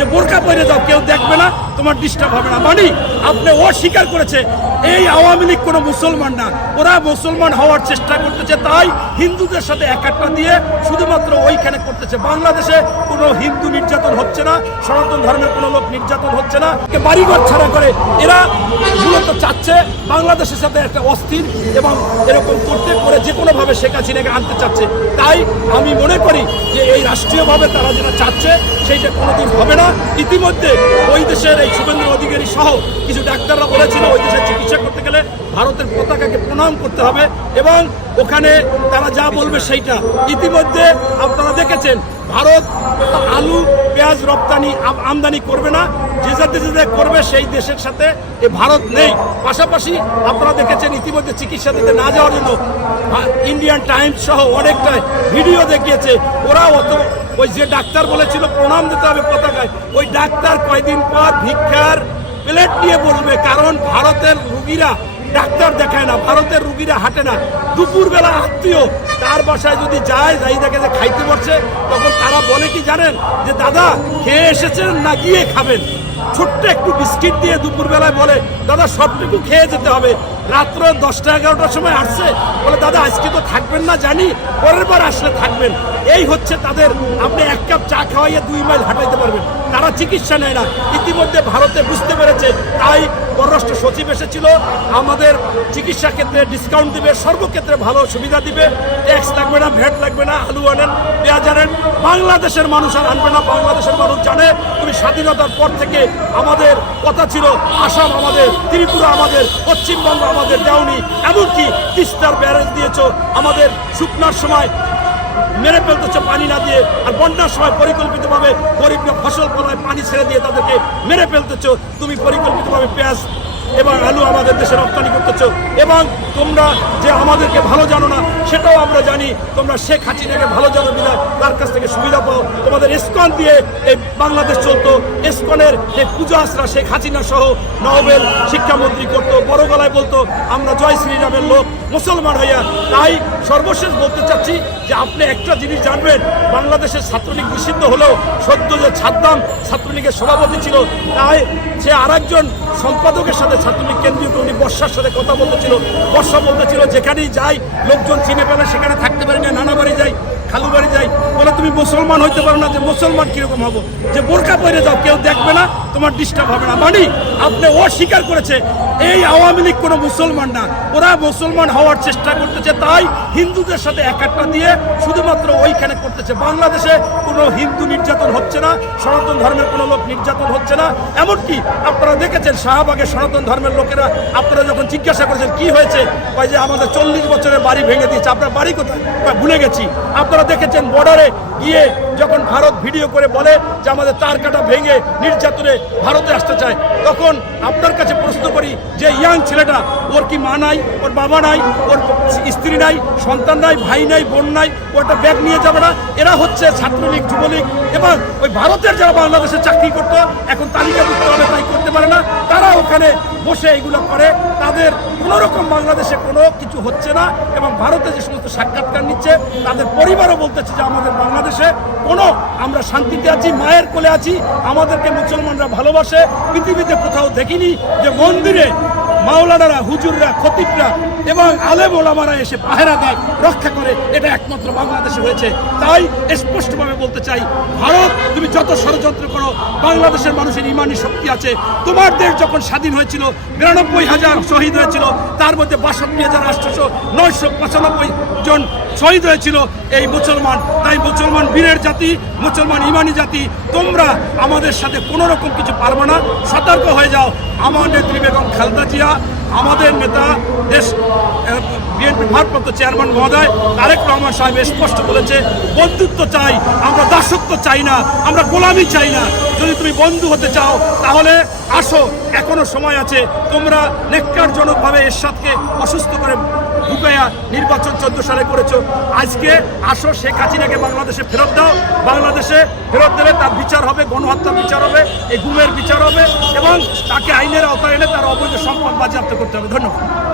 যে বোরকা পরে যাও, কেউ দেখবে না, তোমার ডিস্টার্ব হবে না। মানে আপনি ও স্বীকার করেছে, এই আওয়ামী লীগ কোনো মুসলমান না। ওরা মুসলমান হওয়ার চেষ্টা করতেছে, তাই হিন্দুদের সাথে একাট্টা দিয়ে শুধুমাত্র ওইখানে করতেছে। বাংলাদেশে কোনো হিন্দু নির্যাতন হচ্ছে না, সনাতন ধর্মের কোনো লোক নির্যাতন হচ্ছে না। বাড়িঘর ছাড়া করে এরা মূলত চাচ্ছে বাংলাদেশের সাথে একটা অস্থির এবং এরকম করতে করে যে কোনোভাবে শেখ হাসিনাকে আনতে চাচ্ছে। তাই আমি মনে করি যে এই রাষ্ট্রীয়ভাবে তারা যেটা চাচ্ছে, সেইটা কোনোদিন হবে না। ইতিমধ্যে ওই দেশের এই শুভেন্দ্র অধিকারী সহ কিছু ডাক্তাররা বলেছিল ওই দেশের চিকিৎসা করতে গেলে ভারতের পতাকাকে প্রণাম করতে হবে এবং ওখানে তারা যা বলবে সেইটা। ইতিমধ্যে আপনারা দেখেছেন, ভারত আলু পেঁয়াজ রপ্তানি আমদানি করবে না, যে যাতে যে করবে সেই দেশের সাথে এ ভারত নেই। পাশাপাশি আপনারা দেখেছেন ইতিমধ্যে চিকিৎসা দিতে না যাওয়ার জন্য ইন্ডিয়ান টাইমস সহ অনেকটাই ভিডিও দেখিয়েছে। ওরা অত ওই যে ডাক্তার বলেছিল, প্রণাম দিতে হবে পতাকায়। ওই ডাক্তার কয়দিন পর ভিক্ষার প্লেট নিয়ে বলবে, কারণ ভারতের রুগীরা ডাক্তার দেখায় না, ভারতের রুগীরা হাঁটে না। দুপুরবেলা আত্মীয় তার বাসায় যদি যায় যাই দেখে যে খাইতে পারছে তখন তারা বলে কি জানেন? যে, দাদা, খেয়ে এসেছেন না গিয়ে খাবেন? ছোট্ট একটু বিস্কিট দিয়ে দুপুরবেলায় বলে, দাদা, সবটুকু খেয়ে যেতে হবে। রাত্র দশটা এগারোটার সময় আসছে। বলে, দাদা, আজকে তো থাকবেন না, জানি। পরের বার আসলে থাকবেন। এই হচ্ছে তাদের, আপনি এক কাপ চা খাওয়াইয়ে দুই মাইল হাঁটাইতে পারবেন। তারা চিকিৎসা নেয় না। ইতিমধ্যে ভারতে বুঝতে পেরেছে, তাই পররাষ্ট্র সচিব এসেছিল। আমাদের চিকিৎসা ক্ষেত্রে ডিসকাউন্ট দিবে, সর্বক্ষেত্রে ভালো সুবিধা দিবে। ট্যাক্স লাগবে না ভ্যাট লাগবে না, আলু আনেন, পেঁয়াজ আনেন। বাংলাদেশের মানুষ আর আনবে না, বাংলাদেশের মানুষ জানে। তুমি স্বাধীনতার পর থেকে আমাদের কথা ছিল, আসাম আমাদের, ত্রিপুরা আমাদের, পশ্চিমবঙ্গ আমাদের দেওনি। এমনকি তিস্তার ব্যারেজ দিয়েছ, আমাদের শুকনার সময় মেরে ফেলতেছে পানি না দিয়ে, আর বন্যার সময় পরিকল্পিতভাবে গরিব ফসল ফলায় পানি ছেড়ে দিয়ে তাদেরকে মেরে ফেলতেছ। তুমি পরিকল্পিতভাবে পেঁয়াজ এবং আলু আমাদের দেশে রপ্তানি করতেছ এবং তোমরা যে আমাদেরকে ভালো জানো না, সেটাও আমরা জানি। তোমরা শেখ হাসিনাকে ভালো জানো বিনা তার কাছ থেকে সুবিধা পাও। তোমাদের ইস্কন দিয়ে এই বাংলাদেশ চলতো। ইস্কনের যে পূজা আশ্রা শেখ হাসিনা সহ নবেল শিক্ষামন্ত্রী করতো, বড় গলায় বলতো, আমরা জয় শ্রীরামের লোক, মুসলমান হইয়া। তাই সর্বশেষ বলতে চাচ্ছি যে আপনি একটা জিনিস জানবেন, বাংলাদেশের ছাত্রলীগ নিষিদ্ধ হলেও সদ্য যে ছাত্রাম ছাত্রলীগের সভাপতি ছিল, তাই সে আরেকজন সম্পাদকের সাথে ছাত্রলীগ কেন্দ্রীয় উনি বর্ষার সাথে কথা বলতেছিল, বর্ষা বলতেছিল, যেখানেই যাই, লোকজন চিনে পেলে সেখানে থাকতে পারি না, নানা বাড়ি যাই খালু বাড়ি যাই, বলে তুমি মুসলমান হইতে পারো না, যে মুসলমান কীরকম হব? যে বোরকা পরে যাও, কেউ দেখবে না, তোমার ডিস্টার্ব হবে না। মানে আপনি ও স্বীকার করেছে, এই আওয়ামী লীগ কোনো মুসলমান না। ওরা মুসলমান হওয়ার চেষ্টা করতেছে, তাই হিন্দুদের সাথে একাট্টা দিয়ে শুধুমাত্র ওইখানে করতেছে। বাংলাদেশে কোনো হিন্দু নির্যাতন হচ্ছে না, সনাতন ধর্মের কোনো লোক নির্যাতন হচ্ছে না। এমনকি আপনারা দেখেছেন শাহবাগের সনাতন ধর্মের লোকেরা, আপনারা যখন জিজ্ঞাসা করেছেন, কি হয়েছে? কয় যে, আমাদের চল্লিশ বছরের বাড়ি ভেঙে দিয়েছে। আপনার বাড়ি কোথায়? ভুলে গেছি। আপনারা দেখেছেন বর্ডারে গিয়ে যখন ভারত ভিডিও করে বলে যে আমাদের তার কাটা ভেঙে নির্যাতনে ভারতে আসতে চায়, তখন আপনার কাছে প্রশ্ন করি যে ইয়াং ছেলেটা, ওর কি মা নাই, ওর বাবা নাই, ওর স্ত্রী নাই, সন্তান নাই, ভাই নাই, বোন নাই ও একটা ব্যাগ নিয়ে যাবে না? এরা হচ্ছে ছাত্রলীগ, যুবলীগ এবং ওই ভারতের যারা বাংলাদেশে চাকরি করতো, এখন তালিকাভুক্ত হবে, তাই করতে পারে না। তারা ওখানে বসে এগুলো করে। তাদের কোনো রকম বাংলাদেশে কোনো কিছু হচ্ছে না এবং ভারতে যে সমস্ত সাক্ষাৎকার নিচ্ছে, তাদের পরিবারও বলতেছে যে আমাদের বাংলাদেশে কোনো আমরা শান্তিতে আছি, মায়ের কোলে আছি, আমাদেরকে মুসলমানরা ভালোবাসে। পৃথিবীতে কোথাও দেখিনি যে মন্দিরে মাওলানারা, হুজুররা, খতিবরা এবং আলেম ওলামারা এসে পাহেরা দেয়, রক্ষা করে। এটা একমাত্র বাংলাদেশে হয়েছে। তাই স্পষ্টভাবে বলতে চাই, ভারত, তুমি যত ষড়যন্ত্র করো, বাংলাদেশের মানুষের ইমানি শক্তি আছে। তোমার দেশ যখন স্বাধীন হয়েছিল, বিরানব্বই হাজার শহীদ হয়েছিল, তার মধ্যে বাষট্টি হাজার আটশোশো নয়শো পঁচানব্বই জন শহীদ হয়েছিল এই মুসলমান। তাই মুসলমান বীরের জাতি, মুসলমান ইমানি জাতি, তোমরা আমাদের সাথে কোনো রকম কিছু পারবে না। সতর্ক হয়ে যাও। আমার নেত্রী বেগম খালদা জিয়া, আমাদের নেতা, দেশ বিএনপি ভারপ্রাপ্ত চেয়ারম্যান মহোদয়, তারেক রহমান সাহেব স্পষ্ট বলেছে, বন্ধুত্ব চাই, আমরা দাসত্ব চাই না, আমরা গোলামি চাই না। যদি তুমি বন্ধু হতে চাও, তাহলে আসো। এখনও সময় আছে। তোমরা নেককারজনকভাবে এরশাদকে অসুস্থ করে ঢুকাইয়া নির্বাচন চোদ্দ সালে করেছ। আজকে আসো, শেখ হাসিনাকে বাংলাদেশে ফেরত দাও। বাংলাদেশে ফেরত দিলে তার বিচার হবে, গণহত্যার বিচার হবে, এই গুমের বিচার হবে এবং তাকে আইনের আওতায় এনে তার অবৈধ সম্পদ বাজেয়াপ্ত করতে হবে। ধন্যবাদ।